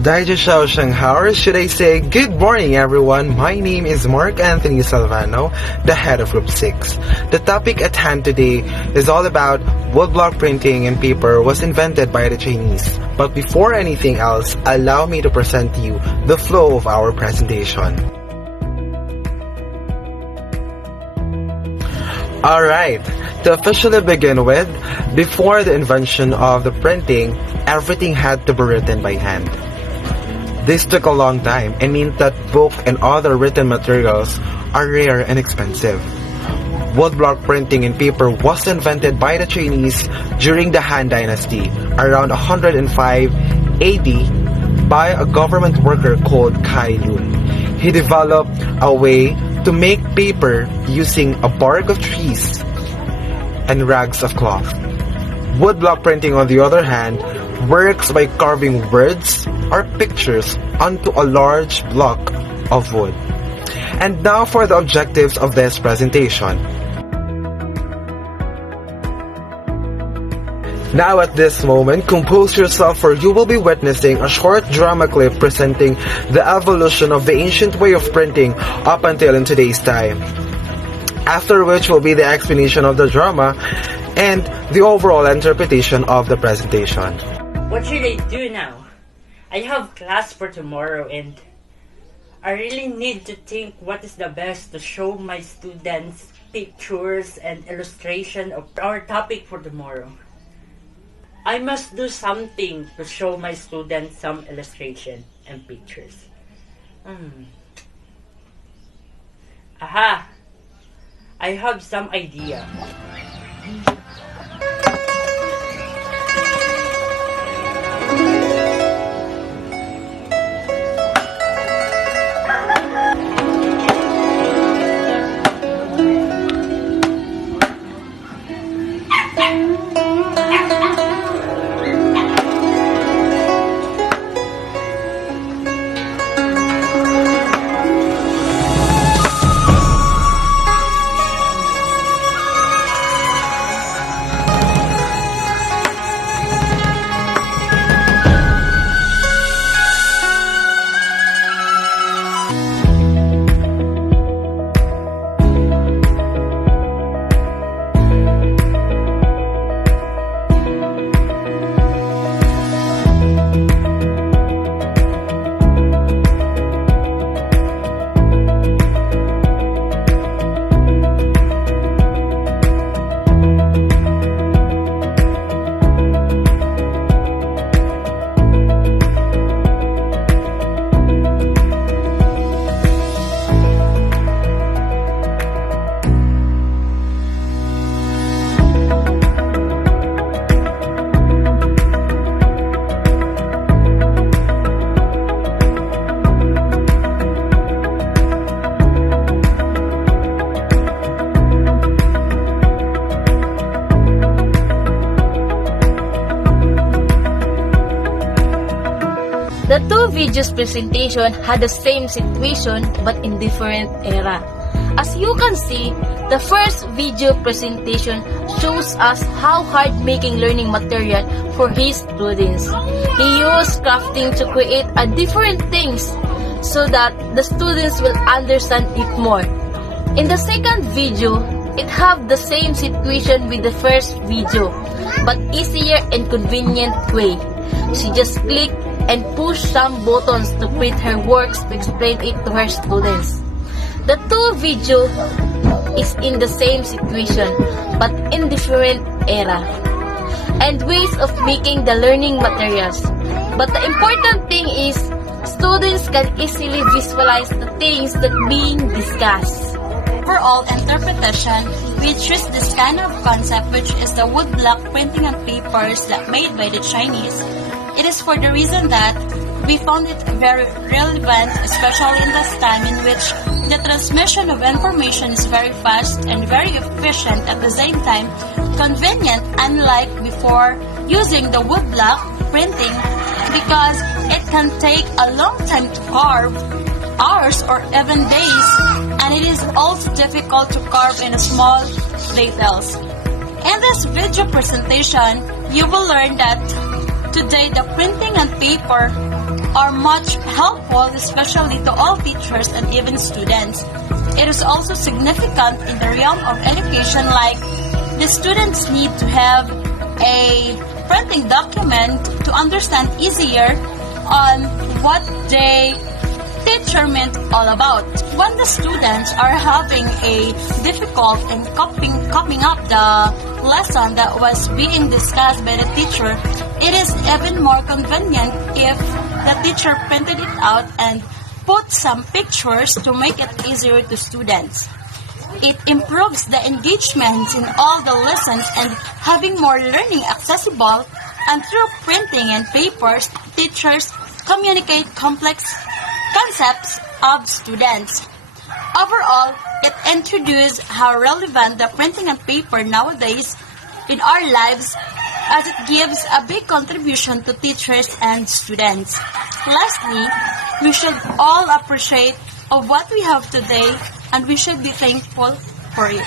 Daijishao Shanghai, or should I say, good morning everyone. My name is Mark Anthony Salvano, the head of Group 6. The topic at hand today is all about woodblock printing and paper was invented by the Chinese. But before anything else, allow me to present to you the flow of our presentation. Alright, to officially begin with, before the invention of the printing, everything had to be written by hand. This took a long time and meant that book and other written materials are rare and expensive. Woodblock printing and paper was invented by the Chinese during the Han Dynasty around 105 AD by a government worker called Kai Lun. He developed a way to make paper using a bark of trees and rags of cloth. Woodblock printing, on the other hand, works by carving words or pictures onto a large block of wood. And now for the objectives of this presentation. Now at this moment, compose yourself, for you will be witnessing a short drama clip presenting the evolution of the ancient way of printing up until in today's time. After which will be the explanation of the drama and the overall interpretation of the presentation. What should I do now? I have class for tomorrow and I really need to think what is the best to show my students pictures and illustration of our topic for tomorrow. I must do something to show my students some illustration and pictures. Aha! I have some idea. The two videos presentation had the same situation but in different era. As you can see, the first video presentation shows us how hard making learning material for his students. He used crafting to create a different things so that the students will understand it more. In the second video, it have the same situation with the first video but easier and convenient way. She just click and push some buttons to print her works to explain it to her students. The two video is in the same situation but in different era and ways of making the learning materials. But the important thing is students can easily visualize the things that being discussed. Overall interpretation, we choose this kind of concept, which is the woodblock printing on papers that made by the Chinese. It is for the reason that we found it very relevant, especially in this time in which the transmission of information is very fast and very efficient, at the same time convenient, unlike before using the woodblock printing, because it can take a long time to carve, hours or even days, and it is also difficult to carve in small details. In this video presentation, you will learn that Today, the printing and paper are much helpful, especially to all teachers and even students. It is also significant in the realm of education, like the students need to have a printing document to understand easier on what the teacher meant all about. When the students are having a difficult in copying up the lesson that was being discussed by the teacher, it is even more convenient if the teacher printed it out and put some pictures to make it easier to students. It improves the engagement in all the lessons and having more learning accessible, and through printing and papers, teachers communicate complex concepts of students. Overall, it introduced how relevant the printing and paper nowadays in our lives, as it gives a big contribution to teachers and students. Lastly, we should all appreciate of what we have today, and we should be thankful for it.